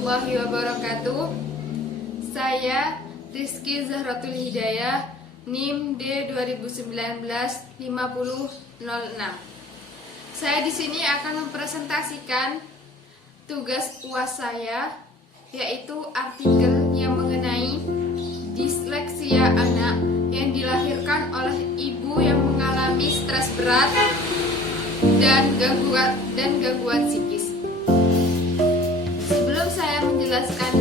warahmatullahi wabarakatuh. Saya Rizky Zahratul Hidayah, NIM D 2019-5006. Saya di sini akan mempresentasikan tugas UAS saya, yaitu artikel yang mengenai disleksia anak yang dilahirkan oleh ibu yang mengalami stres berat dan gangguan psikis. Sebelum saya menjelaskan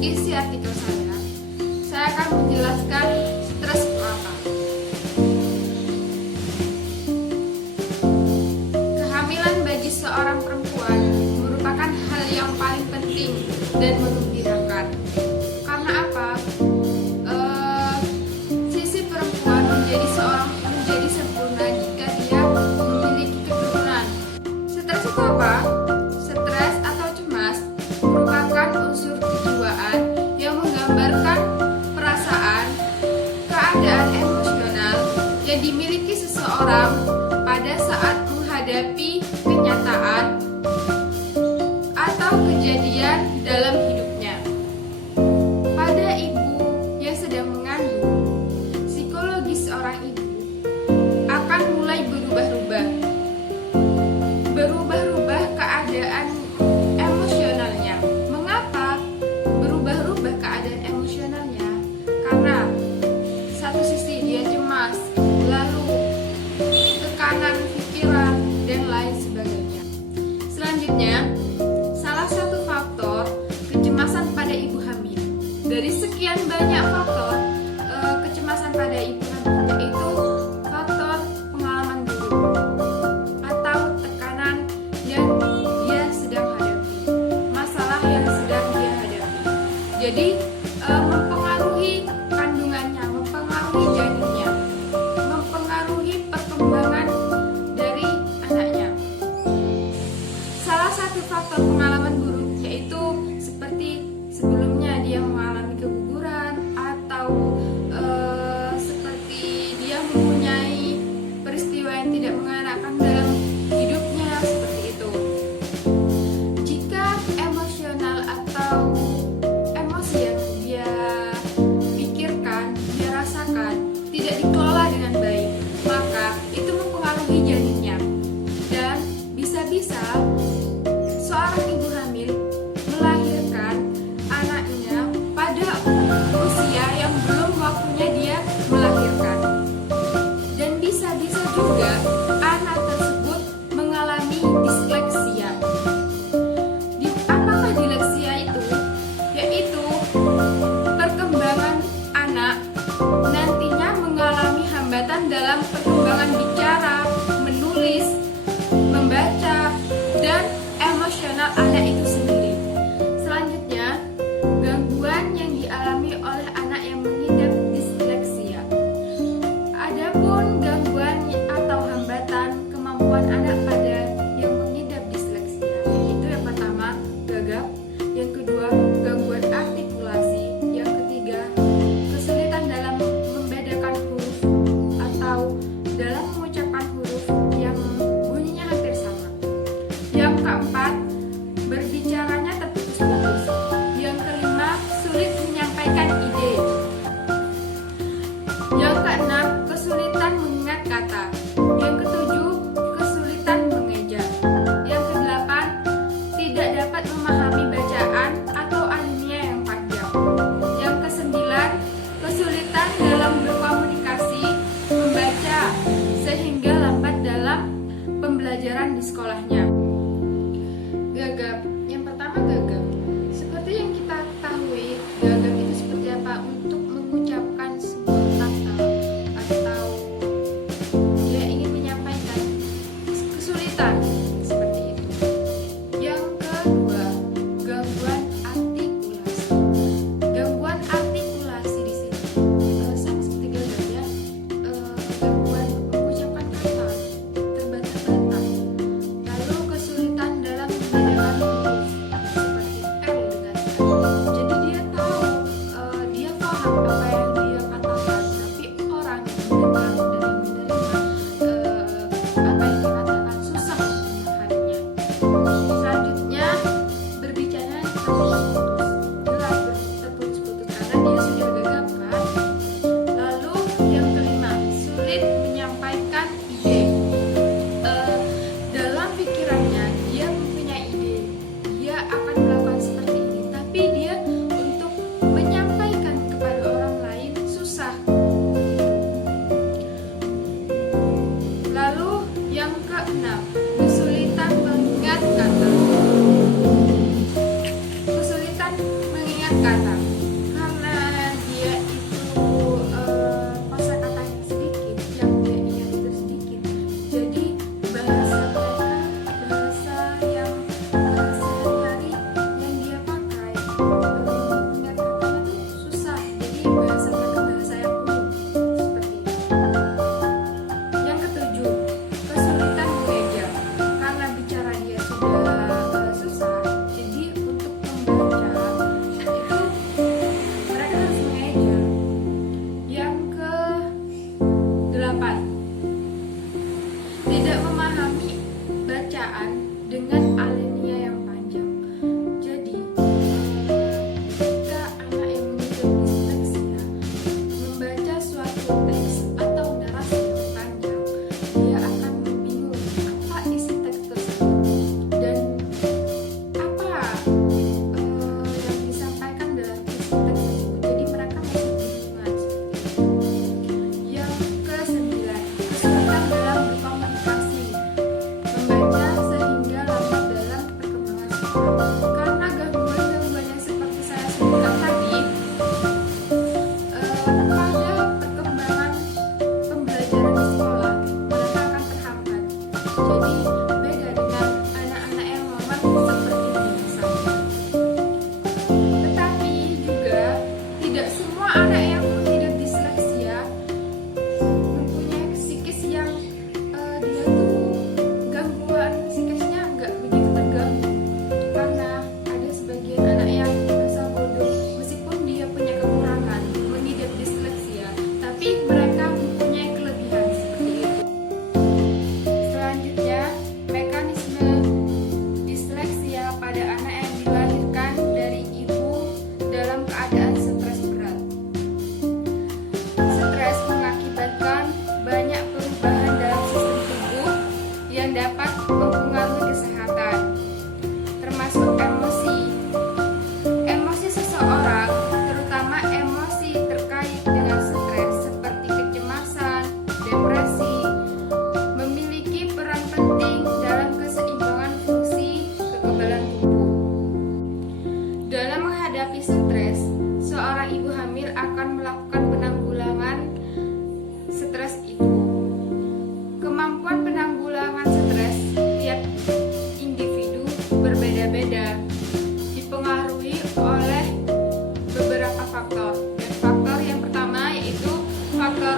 isi artikel saya akan menjelaskan stres itu apa. Kehamilan bagi seorang perempuan merupakan hal yang paling penting dan menggembirakan. Karena apa? Sisi perempuan menjadi sempurna jika dia memiliki keturunan. Stres itu apa? Stres atau cemas merupakan unsur kejiwaan yang menggambarkan perasaan, keadaan emosional yang dimiliki seseorang pada saat menghadapi kenyataan atau kejadian dalam hidupnya. Pada ibu yang sedang mengandung, psikologis seorang ibu akan mulai berubah-ubah keadaan emosionalnya. Mengapa berubah-ubah keadaan emosionalnya? Karena satu sisi dia cemas, lalu tekanan pikiran dan lain sebagainya. Selanjutnya, salah satu faktor kecemasan pada ibu hamil. Dari sekian banyak faktor kecemasan pada ibu hamil, yaitu faktor pengalaman buruk atau tekanan yang dia sedang hadapi, masalah yang sedang dia hadapi. Jadi mempengaruhi kandungannya, mempengaruhi janinnya, mempengaruhi perkembangan dari anaknya. Salah satu faktor pengalaman buruk yaitu seperti sebelumnya dia mengalami keguguran atau seperti dia mempunyai peristiwa yang tidak mengenakan dalam hidupnya, seperti itu. Jika emosional atau emosi yang dia pikirkan, dia rasakan tidak dikelola dengan baik, maka itu mempengaruhi janinnya. Dan bisa-bisa seorang ibu hamil melahirkan anaknya pada usia yang belum waktunya dia melahirkan. Dan bisa-bisa juga anak tersebut mengalami disleksia. Apakah disleksia itu? Yaitu perkembangan anak nantinya mengalami hambatan dalam perkembangan bicara, menulis, membaca, dan emosional anak itu sendiri. Selanjutnya, gangguan yang dialami oleh anak yang mengidap disleksia. Adapun gangguan atau hambatan kemampuan anak pada yang mengidap disleksia, yaitu yang pertama gagap, yang kedua gangguan artikulasi, yang ketiga kesulitan dalam membedakan huruf atau dalam mengucapkan huruf yang bunyinya hampir sama. Yang keempat, berbicaranya terputus-putus. Yang kelima, sulit menyampaikan ide. Yang keenam, kesulitan mengingat kata. Yang ketujuh, kesulitan mengeja. Yang kedelapan, tidak dapat memahami bacaan atau alinea yang panjang. Yang kesembilan, kesulitan dalam berkomunikasi, membaca, sehingga lambat dalam pembelajaran di sekolahnya. Gagap. Yang pertama gagap. Seperti yang kita ketahui, gagap itu seperti apa? Untuk mengucapkan sebuah kata atau dia ingin menyampaikan kesulitan, seperti itu. Yang kedua, gangguan artikulasi. Gangguan artikulasi di sini sama seperti gagap ya. Gangguan mengucapkan kata terbata-bata. Lalu kesulitan dalam membedakan huruf seperti L dengan L. Jadi dia tahu, dia paham apa yang dia katakan, tapi orang yang mendengar dan menerima apa yang dia katakan susah memahaminya. Selanjutnya berbicara mengingat kata. Karena dia itu kosakatanya sedikit, yang dia ingat itu sedikit, jadi bahasa mereka, bahasa yang sehari-hari yang dia pakai, mengingat katanya tuh susah. Jadi bahasa mereka bahasa yang umum seperti itu. Yang ketujuh, kesulitan mengeja. Karena bicara dia sudah susah, jadi untuk membaca itu mereka harus mengeja. Yang ke-8, tidak memahami bacaan dengan alinea yang panjang. Jadi jika anak yang mengidap disleksia membaca suatu teks atau narasi yang panjang, dia akan bingung apa isi teks tersebut dan apa yang disampaikan dalam isi teks tersebut. Jadi mereka masih bingungan seperti itu. Yang ke-9, kesulitan dalam berkomunikasi. Membaca sehingga lambat dalam perkembangan siswa. Karena gangguan-gangguan yang seperti saya sebutkan tadi, pada perkembangan pembelajaran di sekolah mereka akan terhambat. Jadi beda dengan anak-anak yang normal seperti biasa. Tetapi juga tidak semua anak yang mengidap disleksia mempunyai psikis yang dia tuh gangguan psikisnya nggak begitu terganggu. Karena ada sebagian anak yang merasa bodoh meskipun dia punya kekurangan mengidap disleksia, tapi mereka mempunyai kelebihan seperti itu. Selanjutnya, mekanisme disleksia pada anak yang dilahirkan dari ibu dalam keadaan stres berat. Stres mengakibatkan banyak perubahan dalam sistem tubuh yang dapat mempengaruhi kesehatan, termasuk emosi. Emosi seseorang, terutama emosi terkait dengan stres seperti kecemasan, depresi, memiliki peran penting dalam keseimbangan fungsi kekebalan tubuh. Dalam menghadapi stres, seorang ibu hamil akan melakukan penanggulangan stres itu. Kemampuan penanggulangan stres tiap individu berbeda-beda, dipengaruhi oleh beberapa faktor. Dan faktor yang pertama yaitu faktor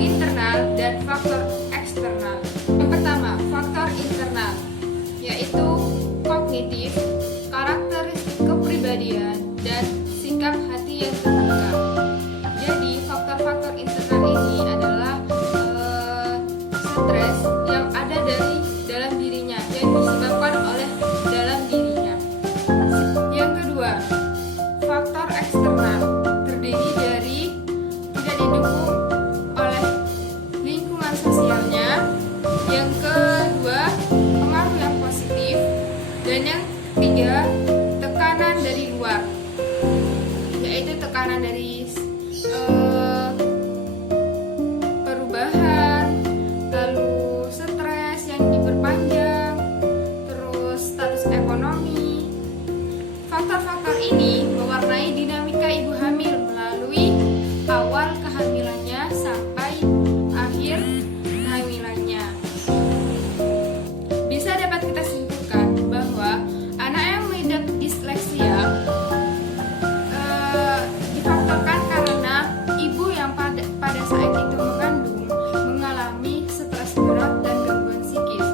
internal dan faktor eksternal. Yang pertama, faktor internal, yaitu kognitif, karakteristik kepribadian, dan sikap hati yang terbuka. Jadi faktor-faktor internal ini adalah stres yang ada dari dalam dirinya, yang disebabkan oleh dalam dirinya. Yang kedua, faktor eksternal, terdiri dari tidak didukung oleh lingkungan sosialnya. Yang kedua, pengaruh yang positif. Dan yang ketiga, tekanan dari luar, yaitu tekanan dari perubahan, lalu stres yang diperpanjang, terus status ekonomi. Faktor-faktor ini mewarnai dinamika ibu hamil melalui awal kehamilannya sampai akhir kehamilannya. Bisa dapat kita simpulkan bahwa anak yang mengidap disleksia difaktorkan karena ibu yang pada saat itu mengandung mengalami stres berat dan gangguan psikis.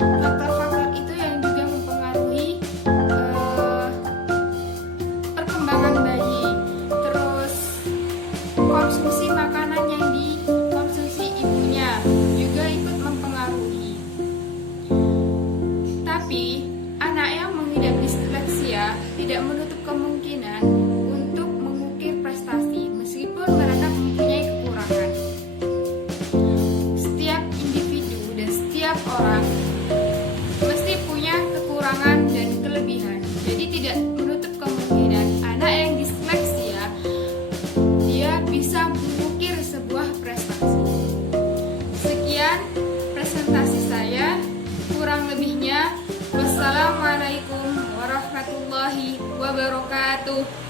Faktor-faktor itu yang juga mempengaruhi warahmatullahi wabarakatuh.